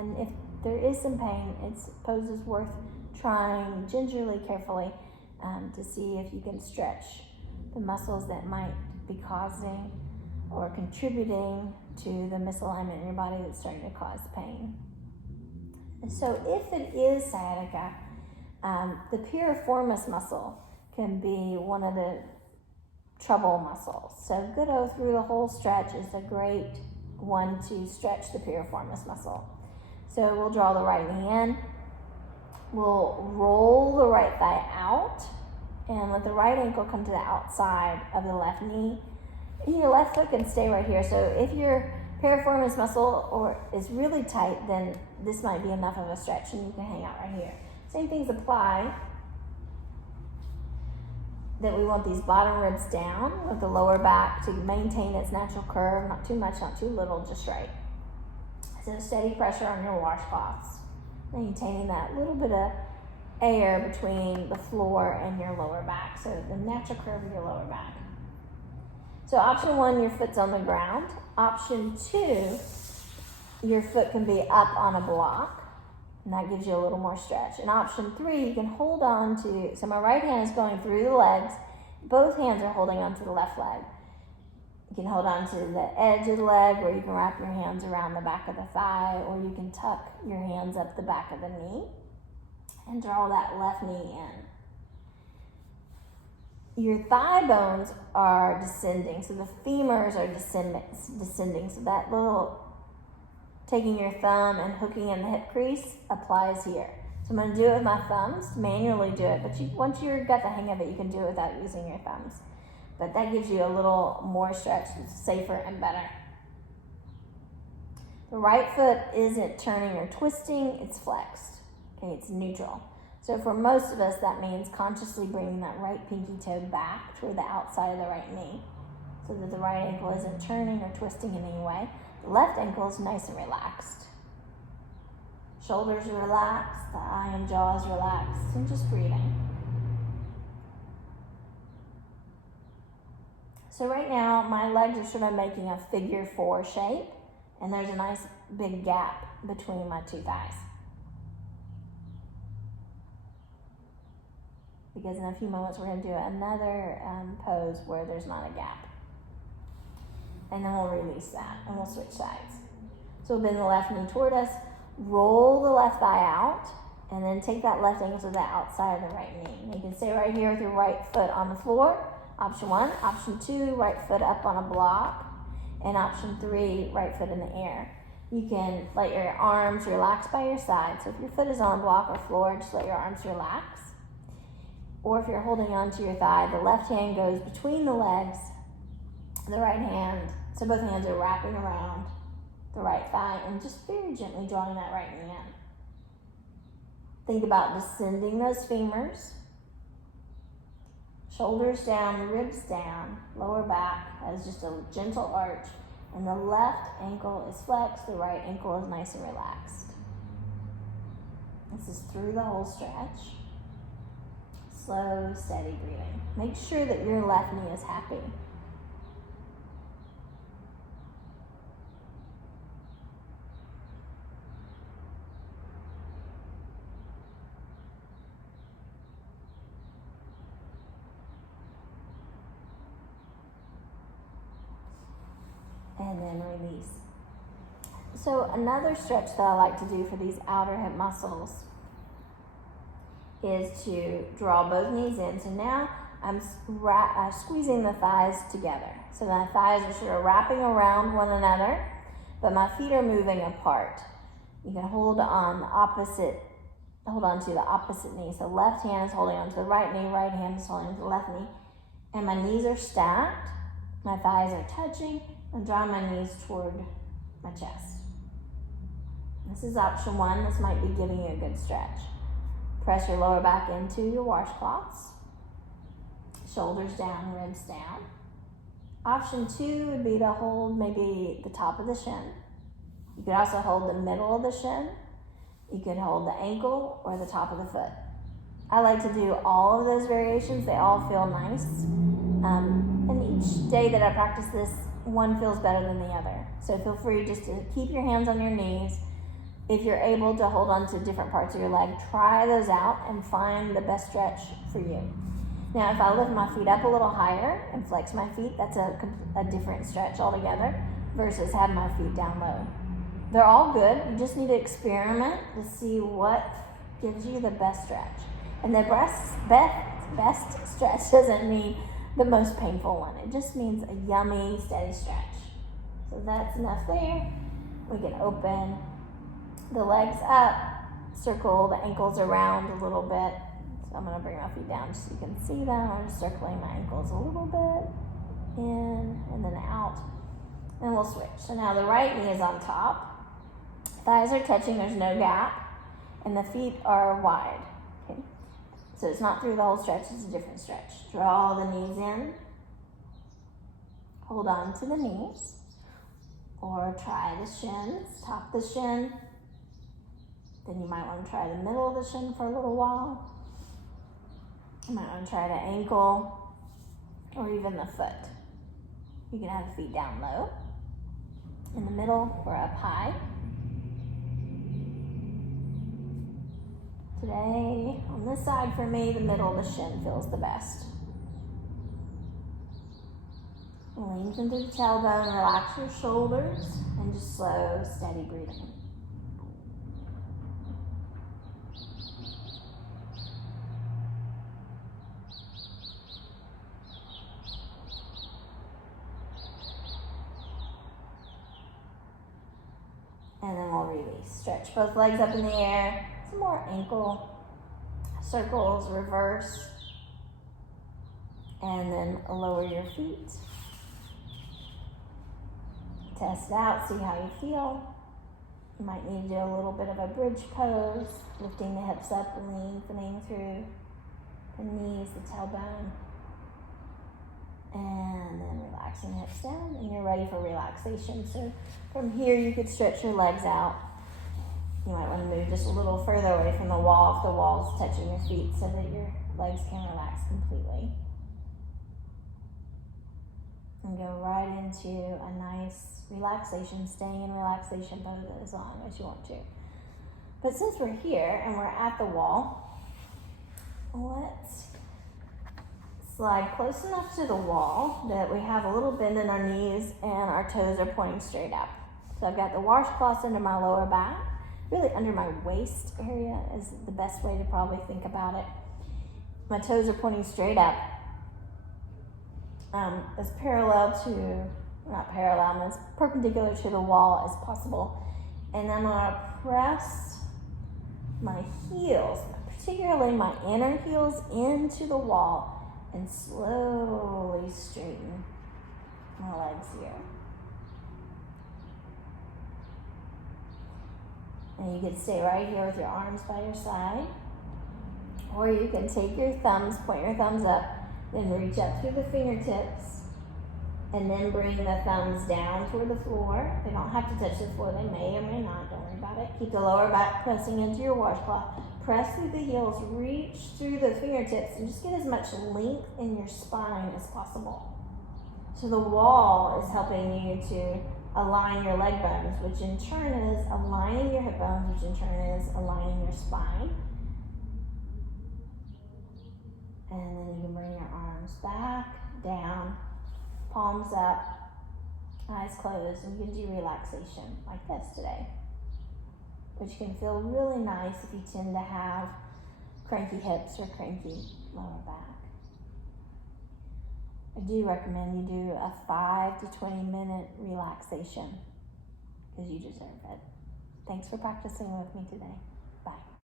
And if there is some pain, it's poses worth trying gingerly, carefully, to see if you can stretch the muscles that might be causing or contributing to the misalignment in your body that's starting to cause pain. And so if it is sciatica, the piriformis muscle can be one of the trouble muscles. So good O through the whole stretch is a great one to stretch the piriformis muscle. So we'll draw the right knee in. We'll roll the right thigh out and let the right ankle come to the outside of the left knee. And your left foot can stay right here. So if your piriformis muscle is really tight, then this might be enough of a stretch and you can hang out right here. Same things apply. That we want these bottom ribs down with the lower back to maintain its natural curve, not too much, not too little, just right. So steady pressure on your washcloths, maintaining that little bit of air between the floor and your lower back, so the natural curve of your lower back. So option 1, your foot's on the ground. Option 2, your foot can be up on a block, and that gives you a little more stretch. And option 3, you can hold on to, so my right hand is going through the legs, both hands are holding onto the left leg. You can hold on to the edge of the leg, or you can wrap your hands around the back of the thigh, or you can tuck your hands up the back of the knee and draw that left knee in. Your thigh bones are descending, so the femurs are descending. So that little taking your thumb and hooking in the hip crease applies here. So I'm going to do it with my thumbs, manually do it, but once you've got the hang of it, you can do it without using your thumbs. But that gives you a little more stretch, it's safer and better. The right foot isn't turning or twisting, it's flexed. Okay, it's neutral. So for most of us, that means consciously bringing that right pinky toe back toward the outside of the right knee so that the right ankle isn't turning or twisting in any way. The left ankle is nice and relaxed. Shoulders are relaxed, the eye and jaw is relaxed, and just breathing. So right now, my legs are sort of making a figure 4 shape, and there's a nice big gap between my two thighs. Because in a few moments, we're going to do another pose where there's not a gap. And then we'll release that, and we'll switch sides. So we'll bend the left knee toward us, roll the left thigh out, and then take that left ankle to the outside of the right knee. And you can stay right here with your right foot on the floor. Option 1. Option 2, right foot up on a block. And option 3, right foot in the air. You can let your arms relax by your side. So if your foot is on a block or floor, just let your arms relax. Or if you're holding onto your thigh, the left hand goes between the legs, the right hand, so both hands are wrapping around the right thigh and just very gently drawing that right knee in. Think about descending those femurs. Shoulders down, ribs down, lower back has just a gentle arch, and the left ankle is flexed, the right ankle is nice and relaxed. This is through the whole stretch. Slow, steady breathing. Make sure that your left knee is happy. And then release. So another stretch that I like to do for these outer hip muscles is to draw both knees in. So now I'm squeezing the thighs together. So my thighs are sort of wrapping around one another, but my feet are moving apart. You can hold on to the opposite knee. So left hand is holding on to the right knee, right hand is holding on to the left knee. And my knees are stacked, my thighs are touching, and drawing my knees toward my chest. This is option 1. This might be giving you a good stretch. Press your lower back into your washcloths. Shoulders down, ribs down. Option 2 would be to hold maybe the top of the shin. You could also hold the middle of the shin. You could hold the ankle or the top of the foot. I like to do all of those variations. They all feel nice. And each day that I practice this, one feels better than the other. So feel free just to keep your hands on your knees, If you're able to hold on to different parts of your leg, try those out and find the best stretch for you. Now, if I lift my feet up a little higher and flex my feet, that's a different stretch altogether versus having my feet down low. They're all good. You just need to experiment to see what gives you the best stretch. And the best stretch doesn't mean the most painful one. It just means a yummy, steady stretch. So that's enough there. We can open the legs up, circle the ankles around a little bit. So I'm going to bring my feet down just so you can see them. I'm just circling my ankles a little bit, in and then out. And we'll switch. So now the right knee is on top. Thighs are touching, there's no gap, and the feet are wide. Okay? So it's not through the whole stretch, it's a different stretch. Draw the knees in. Hold on to the knees. Or try the shins, top the shin. Then you might want to try the middle of the shin for a little while. You might want to try the ankle or even the foot. You can have the feet down low, in the middle, or up high. Today, on this side for me, the middle of the shin feels the best. Lengthen through the tailbone, relax your shoulders, and just slow, steady breathing. And then we'll release. Stretch both legs up in the air. Some more ankle circles, reverse. And then lower your feet. Test it out, see how you feel. You might need to do a little bit of a bridge pose, lifting the hips up and lengthening through the knees, the tailbone. And then relaxing the hips down, and you're ready for relaxation. So from here, you could stretch your legs out. You might want to move just a little further away from the wall if the wall's touching your feet so that your legs can relax completely. And go right into a nice relaxation, staying in relaxation pose as long as you want to. But since we're here and we're at the wall, let's slide close enough to the wall that we have a little bend in our knees and our toes are pointing straight up. So I've got the washcloths under my lower back, really under my waist area is the best way to probably think about it. My toes are pointing straight up. As perpendicular to the wall as possible. And I'm gonna press my heels, particularly my inner heels, into the wall and slowly straighten my legs here. And you can stay right here with your arms by your side. Or you can take your thumbs, point your thumbs up, then reach up through the fingertips, and then bring the thumbs down toward the floor. They don't have to touch the floor. They may or may not. Don't worry about it. Keep the lower back pressing into your washcloth. Press through the heels. Reach through the fingertips and just get as much length in your spine as possible. So the wall is helping you to align your leg bones, which in turn is aligning your hip bones, which in turn is aligning your spine. And then you can bring your arms back, down, palms up, eyes closed, and you can do relaxation like this today. Which can feel really nice if you tend to have cranky hips or cranky lower back. I do recommend you do a 5 to 20 minute relaxation because you deserve it. Thanks for practicing with me today. Bye.